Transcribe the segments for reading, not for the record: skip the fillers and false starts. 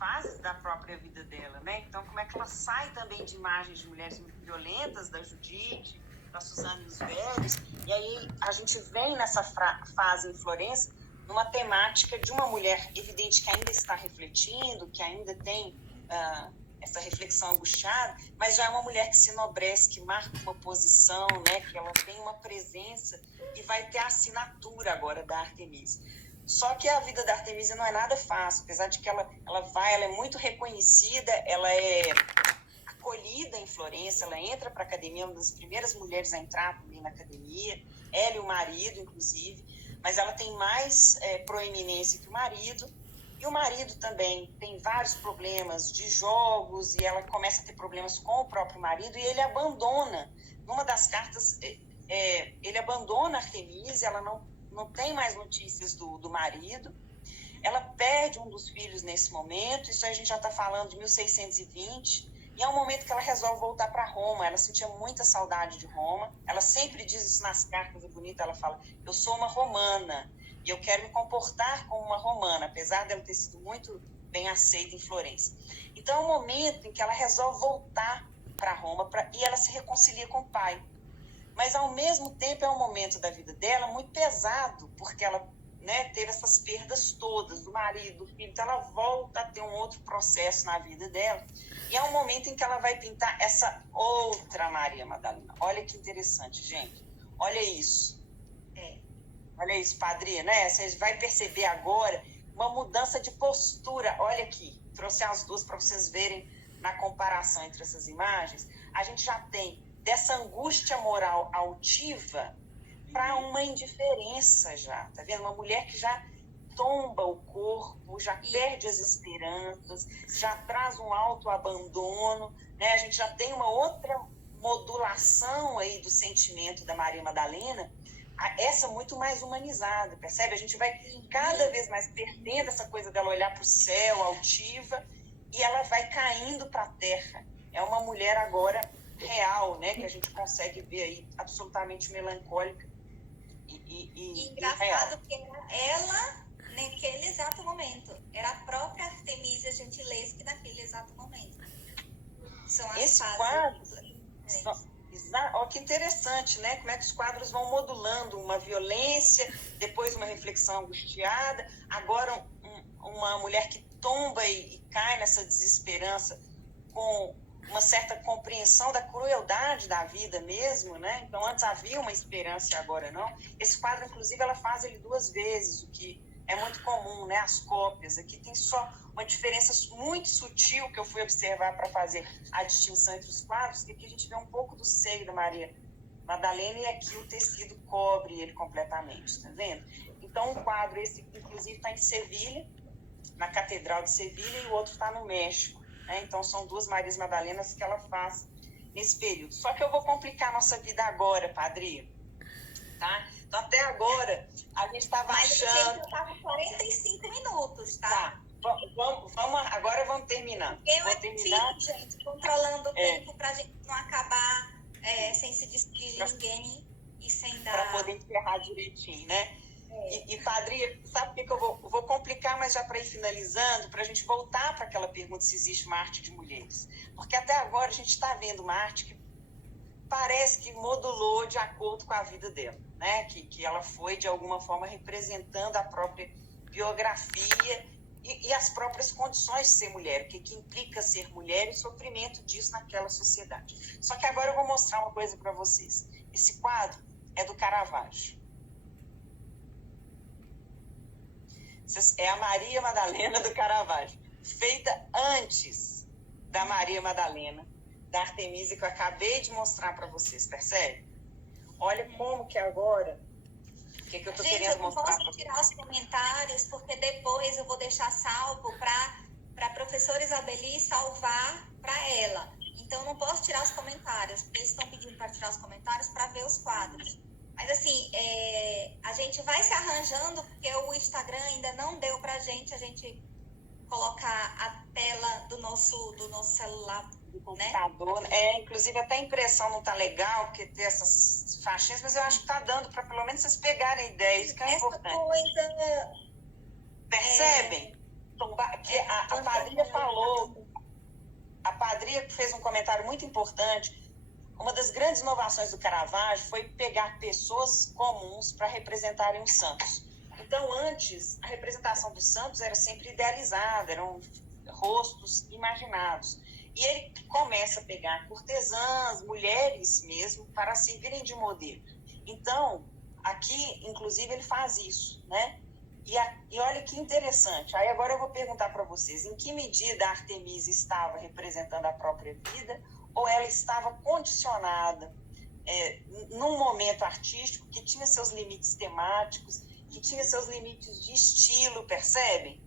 fases da própria vida dela, né? Então, como é que ela sai também de imagens de mulheres muito violentas, da Judite, da Suzane e os Velhos, e aí a gente vem nessa fase em Florença numa temática de uma mulher evidente que ainda está refletindo, que ainda tem essa reflexão angustiada, mas já é uma mulher que se enobrece, que marca uma posição, né? Que ela tem uma presença e vai ter a assinatura agora da Artemisia. Só que a vida da Artemisia não é nada fácil, apesar de que ela é muito reconhecida, ela é acolhida em Florença, ela entra para a academia, uma das primeiras mulheres a entrar também na academia, ela e o marido, inclusive, mas ela tem mais proeminência que o marido, e o marido também tem vários problemas de jogos, e ela começa a ter problemas com o próprio marido, e ele abandona, numa das cartas, ele abandona a Artemisia, ela não tem mais notícias do marido, ela perde um dos filhos nesse momento, isso aí a gente já está falando de 1620, e é um momento que ela resolve voltar para Roma, ela sentia muita saudade de Roma, ela sempre diz isso nas cartas, é bonito, ela fala, eu sou uma romana, e eu quero me comportar como uma romana, apesar dela ter sido muito bem aceita em Florença. Então é um momento em que ela resolve voltar para Roma, e ela se reconcilia com o pai. Mas, ao mesmo tempo, é um momento da vida dela muito pesado, porque ela, né, teve essas perdas todas, do marido, do filho, então ela volta a ter um outro processo na vida dela, e é um momento em que ela vai pintar essa outra Maria Madalena. Olha que interessante, gente. Olha isso. Olha isso, padrinha, né? Você vai perceber agora uma mudança de postura. Olha aqui, trouxe as duas para vocês verem na comparação entre essas imagens. A gente já tem dessa angústia moral altiva para uma indiferença já, tá vendo? Uma mulher que já tomba o corpo, já perde as esperanças, já traz um autoabandono, né? A gente já tem uma outra modulação aí do sentimento da Maria Madalena, essa muito mais humanizada, percebe? A gente vai cada vez mais perdendo essa coisa dela olhar para o céu, altiva, e ela vai caindo para a terra. É uma mulher agora real, né, que a gente consegue ver aí, absolutamente melancólica e engraçado que era ela naquele exato momento, era a própria Artemisia Gentileschi naquele exato momento. São as esse fases quadro, olha que interessante, né, como é que os quadros vão modulando uma violência, depois uma reflexão angustiada, agora uma mulher que tomba e cai nessa desesperança com uma certa compreensão da crueldade da vida mesmo, né? Então, antes havia uma esperança e agora não. Esse quadro, inclusive, ela faz ele 2 vezes, o que é muito comum, né? As cópias. Aqui tem só uma diferença muito sutil que eu fui observar para fazer a distinção entre os quadros, que aqui a gente vê um pouco do seio da Maria Madalena e aqui o tecido cobre ele completamente, tá vendo? Então, um quadro, esse, inclusive, está em Sevilha, na Catedral de Sevilha, e o outro está no México. Então, são 2 Marias Madalenas que ela faz nesse período. Só que eu vou complicar a nossa vida agora, padrinho. Tá? Então, até agora, a gente estava achando... Mas já com 45 minutos, tá? Agora vamos terminando. Fico, gente, controlando o tempo para a gente não acabar sem se despedir de ninguém e sem dar... Para poder encerrar direitinho, né? E padrinha, sabe por que eu vou complicar, mas já para ir finalizando, para a gente voltar para aquela pergunta se existe uma arte de mulheres. Porque até agora a gente está vendo uma arte que parece que modulou de acordo com a vida dela, né? Que ela foi, de alguma forma, representando a própria biografia e as próprias condições de ser mulher, o que implica ser mulher e o sofrimento disso naquela sociedade. Só que agora eu vou mostrar uma coisa para vocês. Esse quadro é do Caravaggio. É a Maria Madalena do Caravaggio, feita antes da Maria Madalena, da Artemisia, que eu acabei de mostrar para vocês, percebe? Olha como que agora... O que eu tô querendo mostrar? Gente, eu não posso tirar os comentários, porque depois eu vou deixar salvo para a professora Isabeli salvar para ela. Então, eu não posso tirar os comentários, porque eles estão pedindo para tirar os comentários para ver os quadros. Mas, assim, a gente vai se arranjando, porque o Instagram ainda não deu pra gente a gente colocar a tela do nosso celular, do computador, né? Inclusive até a impressão não tá legal, porque tem essas faixinhas, mas eu acho que tá dando para pelo menos vocês pegarem a ideia, isso que é importante. Coisa... Percebem? Que a padrinha Maria fez um comentário muito importante. Uma das grandes inovações do Caravaggio foi pegar pessoas comuns para representarem os santos. Então, antes, a representação dos santos era sempre idealizada, eram rostos imaginados. E ele começa a pegar cortesãs, mulheres mesmo, para servirem de modelo. Então, aqui, inclusive, ele faz isso, né? E olha que interessante. Aí agora eu vou perguntar para vocês, em que medida a Artemisia estava representando a própria vida ou ela estava condicionada num momento artístico que tinha seus limites temáticos, que tinha seus limites de estilo, percebem?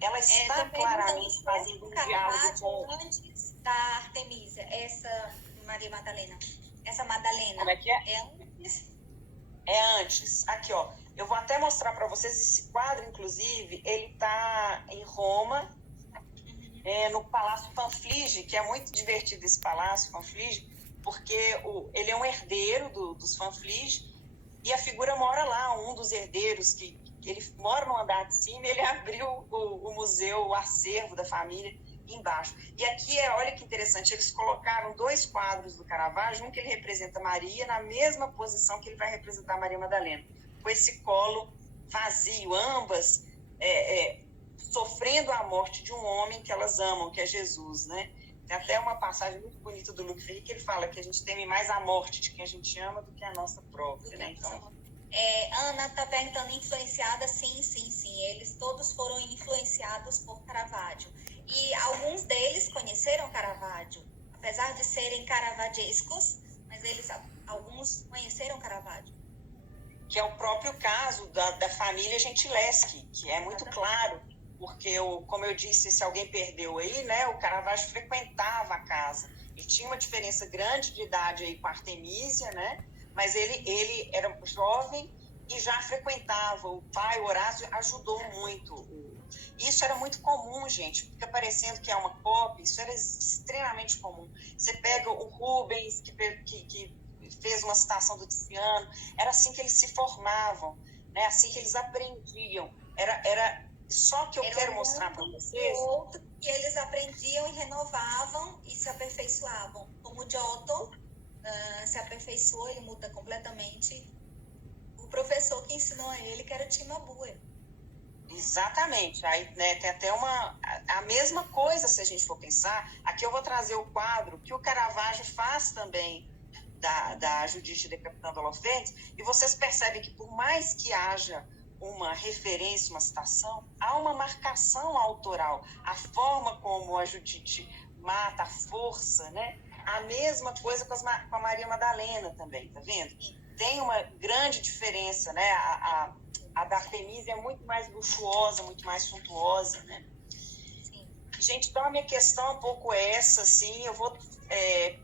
Ela está claramente fazendo um diálogo com... Antes da Artemisia, essa Maria Madalena, essa Madalena... Como é que é? É antes? É antes. Aqui, ó. Eu vou até mostrar para vocês esse quadro, inclusive, ele está em Roma, no Palácio Panflige, que é muito divertido esse Palácio Panflige, porque ele é um herdeiro dos Panflige e a figura mora lá, um dos herdeiros, que ele mora no andar de cima e ele abriu o museu, o acervo da família embaixo. E aqui, olha que interessante, eles colocaram 2 quadros do Caravaggio, um que ele representa Maria, na mesma posição que ele vai representar Maria Madalena, com esse colo vazio, ambas sofrendo a morte de um homem que elas amam, que é Jesus, né? Tem até uma passagem muito bonita do Luc Ferry que ele fala que a gente teme mais a morte de quem a gente ama do que a nossa própria, né? Então... Ana está perguntando, influenciada? Sim. Eles todos foram influenciados por Caravaggio. E alguns deles conheceram Caravaggio, apesar de serem caravaggescos, mas alguns conheceram Caravaggio. Que é o próprio caso da família Gentileschi, que é muito claro, porque, como eu disse, se alguém perdeu aí, né, o Caravaggio frequentava a casa. E tinha uma diferença grande de idade aí com a Artemisia, né? Mas ele era jovem e já frequentava. O pai, o Horácio, ajudou muito. Isso era muito comum, gente. Fica parecendo que é uma cópia. Isso era extremamente comum. Você pega o Rubens, que fez uma citação do Tiziano. Era assim que eles se formavam, né? Assim que eles aprendiam. Só que eu quero mostrar para vocês... Outro que eles aprendiam e renovavam e se aperfeiçoavam. Como o Giotto... se aperfeiçoou, ele muda completamente. O professor que ensinou a ele, que era o Cimabue. Exatamente. Aí, né, tem até a mesma coisa, se a gente for pensar. Aqui eu vou trazer o quadro que o Caravaggio faz também da Judite decapitando Holofernes, e vocês percebem que por mais que haja uma referência, uma citação, há uma marcação autoral. A forma como a Judite mata, a força, né? A mesma coisa com a Maria Madalena também, tá vendo? Tem uma grande diferença, né? A da Artemisia é muito mais luxuosa, muito mais suntuosa, né? Sim. Gente, então a minha questão é um pouco essa, assim, eu vou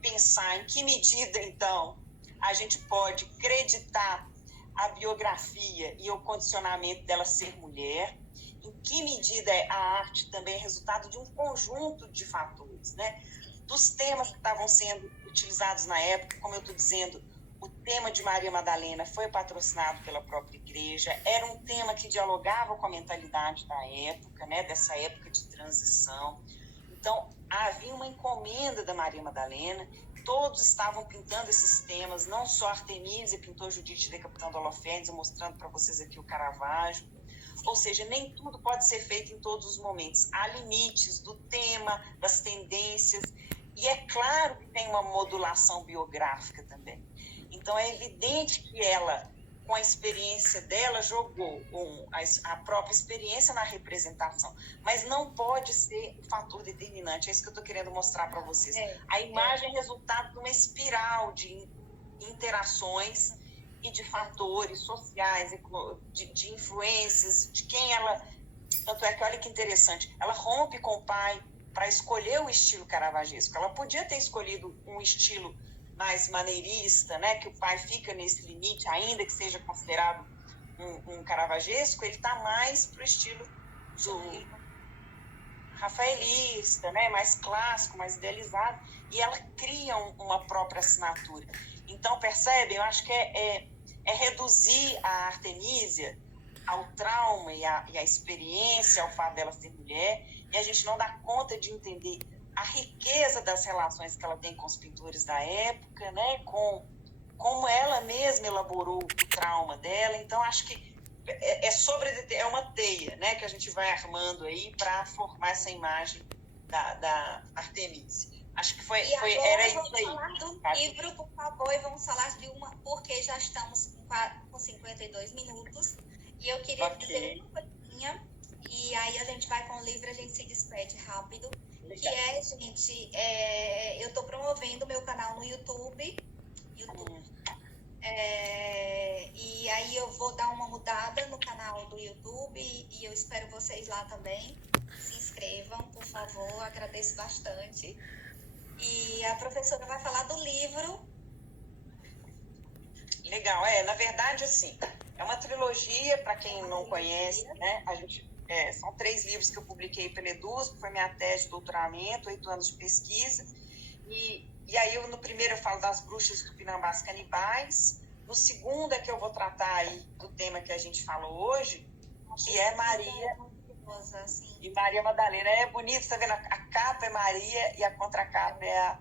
pensar em que medida, então, a gente pode acreditar a biografia e o condicionamento dela ser mulher, em que medida a arte também é resultado de um conjunto de fatores, né? Dos temas que estavam sendo utilizados na época, como eu estou dizendo, o tema de Maria Madalena foi patrocinado pela própria igreja, era um tema que dialogava com a mentalidade da época, né, dessa época de transição. Então, havia uma encomenda da Maria Madalena, todos estavam pintando esses temas, não só Artemisia pintou Judite decapitando Holofernes, mostrando para vocês aqui o Caravaggio. Ou seja, nem tudo pode ser feito em todos os momentos. Há limites do tema, das tendências, e é claro que tem uma modulação biográfica também. Então, é evidente que ela, com a experiência dela, jogou a própria experiência na representação, mas não pode ser o fator determinante. É isso que eu estou querendo mostrar para vocês. A imagem é resultado de uma espiral de interações e de fatores sociais, de influências, de quem ela... Tanto é que, olha que interessante, ela rompe com o pai para escolher o estilo caravaggesco. Ela podia ter escolhido um estilo mais maneirista, né, que o pai fica nesse limite, ainda que seja considerado um caravaggesco, ele está mais para o estilo do rafaelista, né, mais clássico, mais idealizado, e ela cria uma própria assinatura. Então, percebem? Eu acho que é reduzir a Artemisia ao trauma e a experiência, ao fato dela ser mulher, e a gente não dá conta de entender a riqueza das relações que ela tem com os pintores da época, né? Com como ela mesma elaborou o trauma dela. Então, acho que é uma teia, né, que a gente vai armando aí para formar essa imagem da Artemísia. Acho que era isso aí. Vamos falar do livro, por favor, e vamos falar de uma, porque já estamos com 52 minutos, e eu queria dizer uma coisinha, e aí a gente vai com o livro, a gente se despede rápido. Legal. Que é, gente, eu estou promovendo o meu canal no YouTube. E aí eu vou dar uma mudada no canal do YouTube e eu espero vocês lá também. Se inscrevam, por favor, agradeço bastante. E a professora vai falar do livro. Legal, na verdade, assim, é uma trilogia, para quem não conhece, né? São 3 livros que eu publiquei pela Eduz, que foi minha tese de doutoramento, 8 anos de pesquisa. E aí, no primeiro eu falo das bruxas tupinambás canibais. No segundo é que eu vou tratar aí do tema que a gente falou hoje, que é Maria e Maria Madalena. É bonito, tá vendo? A capa é Maria e a contracapa é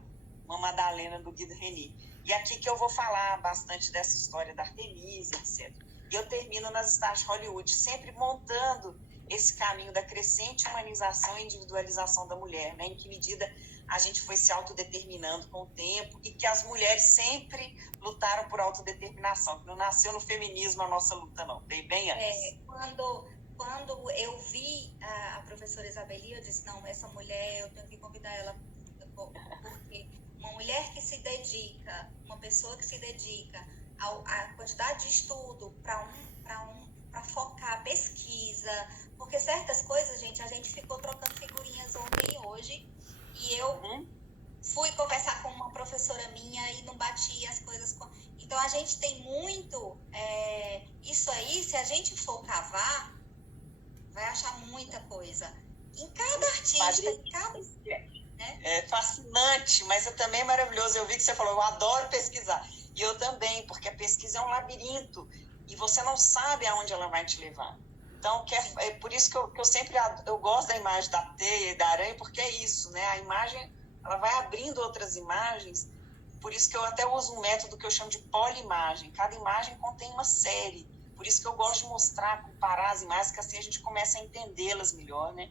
uma Madalena do Guido Reni. E aqui que eu vou falar bastante dessa história da Artemísia, etc. E eu termino nas Stars Hollywood, sempre montando esse caminho da crescente humanização e individualização da mulher, né? Em que medida a gente foi se autodeterminando com o tempo e que as mulheres sempre lutaram por autodeterminação, que não nasceu no feminismo a nossa luta, não, veio bem antes. Quando eu vi a professora Isabeli, eu disse, não, essa mulher, eu tenho que convidar ela, porque uma mulher que se dedica, uma pessoa que se dedica à quantidade de estudo para focar pesquisa, porque certas coisas, gente, a gente ficou trocando figurinhas ontem e hoje, e eu fui conversar com uma professora minha e não batia as coisas com... Então, a gente tem muito... isso aí, se a gente for cavar, vai achar muita coisa. Em cada artista, em cada... Né? É fascinante, mas também é maravilhoso. Eu vi que você falou, eu adoro pesquisar. E eu também, porque a pesquisa é um labirinto. E você não sabe aonde ela vai te levar. Então, é por isso que eu sempre gosto da imagem da teia e da aranha, porque é isso, né? A imagem, ela vai abrindo outras imagens, por isso que eu até uso um método que eu chamo de polimagem. Cada imagem contém uma série, por isso que eu gosto de mostrar, comparar as imagens, que assim a gente começa a entendê-las melhor, né?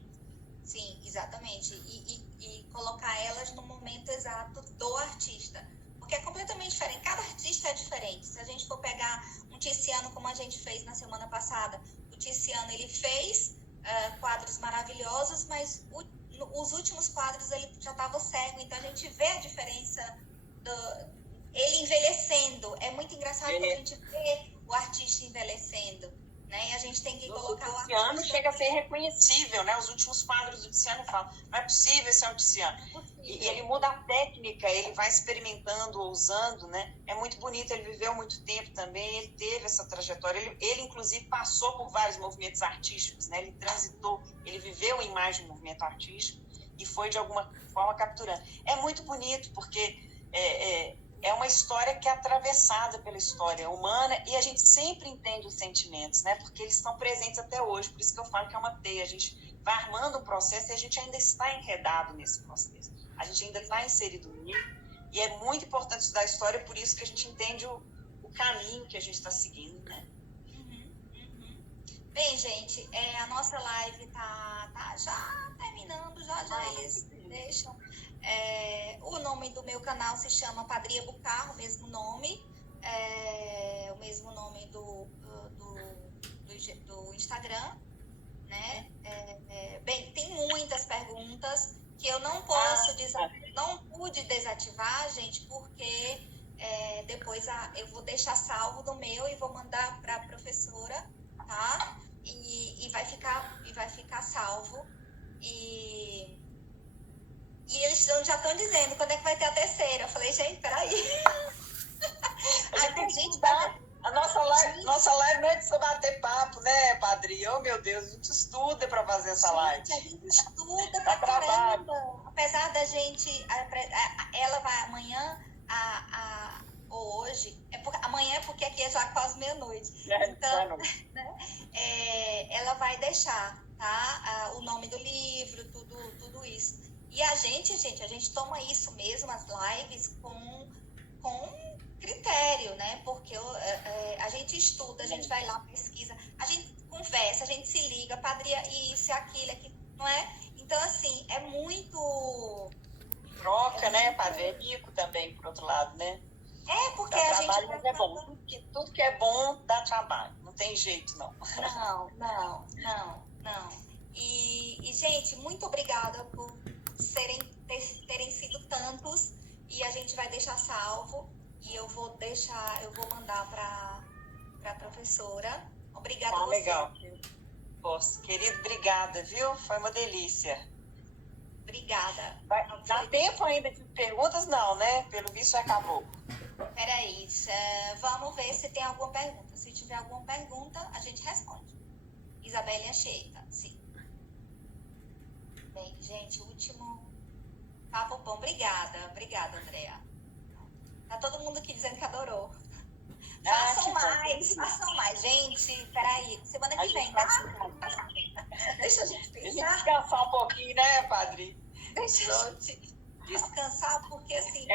Sim, exatamente. E colocar elas no momento exato do artista. Porque é completamente diferente. Cada artista é diferente. Se a gente for pegar um Tiziano, como a gente fez na semana passada, o Tiziano, ele fez quadros maravilhosos, mas os últimos quadros ele já estava cego. Então, a gente vê a diferença ele envelhecendo. É muito engraçado quando a gente vê o artista envelhecendo. Né? E a gente tem que colocar o Tiziano chega a ser reconhecível, né? Os últimos quadros do Tiziano falam, não é possível esse é um Tiziano. E ele muda a técnica, ele vai experimentando, ousando, né? É muito bonito, ele viveu muito tempo também, ele teve essa trajetória, ele inclusive passou por vários movimentos artísticos, né? Ele transitou, ele viveu em mais de um movimento artístico e foi de alguma forma capturando. É muito bonito, porque é uma história que é atravessada pela história humana e a gente sempre entende os sentimentos, né? Porque eles estão presentes até hoje, por isso que eu falo que é uma teia. A gente vai armando um processo e a gente ainda está enredado nesse processo. A gente ainda está inserido nisso e é muito importante estudar a história, por isso que a gente entende o caminho que a gente está seguindo, né? Bem, gente, a nossa live tá já terminando, já eles deixam... o nome do meu canal se chama Padria Bucar, o mesmo nome do Instagram, né? Bem, tem muitas perguntas que eu não posso não pude desativar, gente, porque depois eu vou deixar salvo do meu e vou mandar para a professora, tá? E vai ficar salvo. E eles já estão dizendo quando é que vai ter a terceira. Eu falei, gente, peraí. A nossa live não é de só bater papo, né, Padre? Oh, meu Deus, a gente estuda para fazer essa live. A gente estuda pra caramba. Apesar da gente... Ela vai amanhã, ou hoje... amanhã é porque aqui é já quase meia-noite. Então, né, ela vai deixar, tá? O nome do livro, tudo isso. E a gente toma isso mesmo, as lives, com critério, né? Porque a gente estuda, a gente vai lá, pesquisa, a gente conversa, a gente se liga, padrinha, isso, aquilo, aquilo, não é? Então, assim, é muito... Troca, né, padre? É rico também, por outro lado, né? Porque Dá a trabalho, gente... mas é bom. Tudo que é bom dá trabalho. Não tem jeito, não. Não. E, gente, muito obrigada por terem sido tantos. E a gente vai deixar salvo. E eu vou mandar para a professora. Obrigada a você. Legal. Posso. Querido, obrigada, viu? Foi uma delícia. Obrigada. Dá tempo ainda de perguntas? Não, né? Pelo visto já acabou. Peraí, vamos ver se tem alguma pergunta. Se tiver alguma pergunta, a gente responde. Isabelle Cheita, sim. Bem, gente, último papo bom. Obrigada, Andrea. Tá todo mundo aqui dizendo que adorou. Façam mais. Gente, peraí, semana que vem, tá? Deixa a gente pensar. Descansar um pouquinho, né, padre? Deixa a gente descansar, porque assim,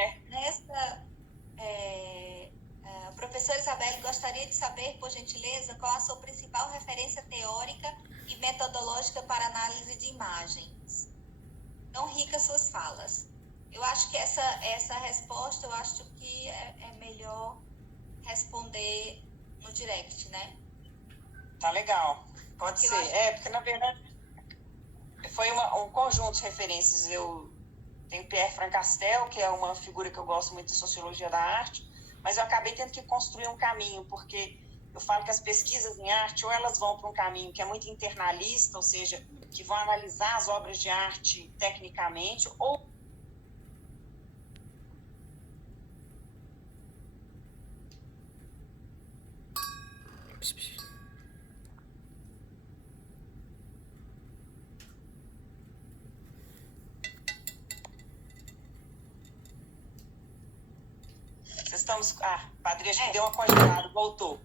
professora Isabelle, gostaria de saber, por gentileza, qual a sua principal referência teórica e metodológica para análise de imagens. Tão ricas suas falas. Eu acho que essa resposta, eu acho que é melhor responder no direct, né? Tá legal. Pode ser. Porque na verdade foi um conjunto de referências. Eu tenho Pierre Francastel, que é uma figura que eu gosto muito de sociologia da arte, mas eu acabei tendo que construir um caminho, porque eu falo que as pesquisas em arte, ou elas vão para um caminho que é muito internalista, ou seja, que vão analisar as obras de arte tecnicamente, ou estamos... padre, acho que deu uma congelada, voltou.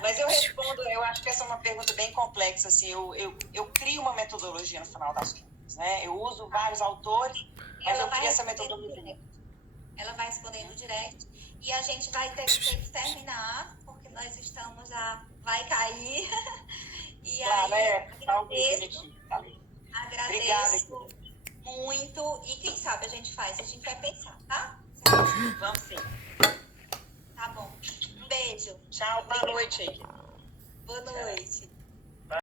Mas eu respondo, eu acho que essa é uma pergunta bem complexa, assim, eu crio uma metodologia no final das contas, né? Eu uso vários autores, mas eu crio essa metodologia. Ela vai responder no direct, e a gente vai ter que terminar, porque nós estamos vai cair, e aí agradeço muito, e quem sabe a gente vai pensar, tá? Vamos sim. Tá bom. Um beijo. Tchau, boa noite aí. Boa noite.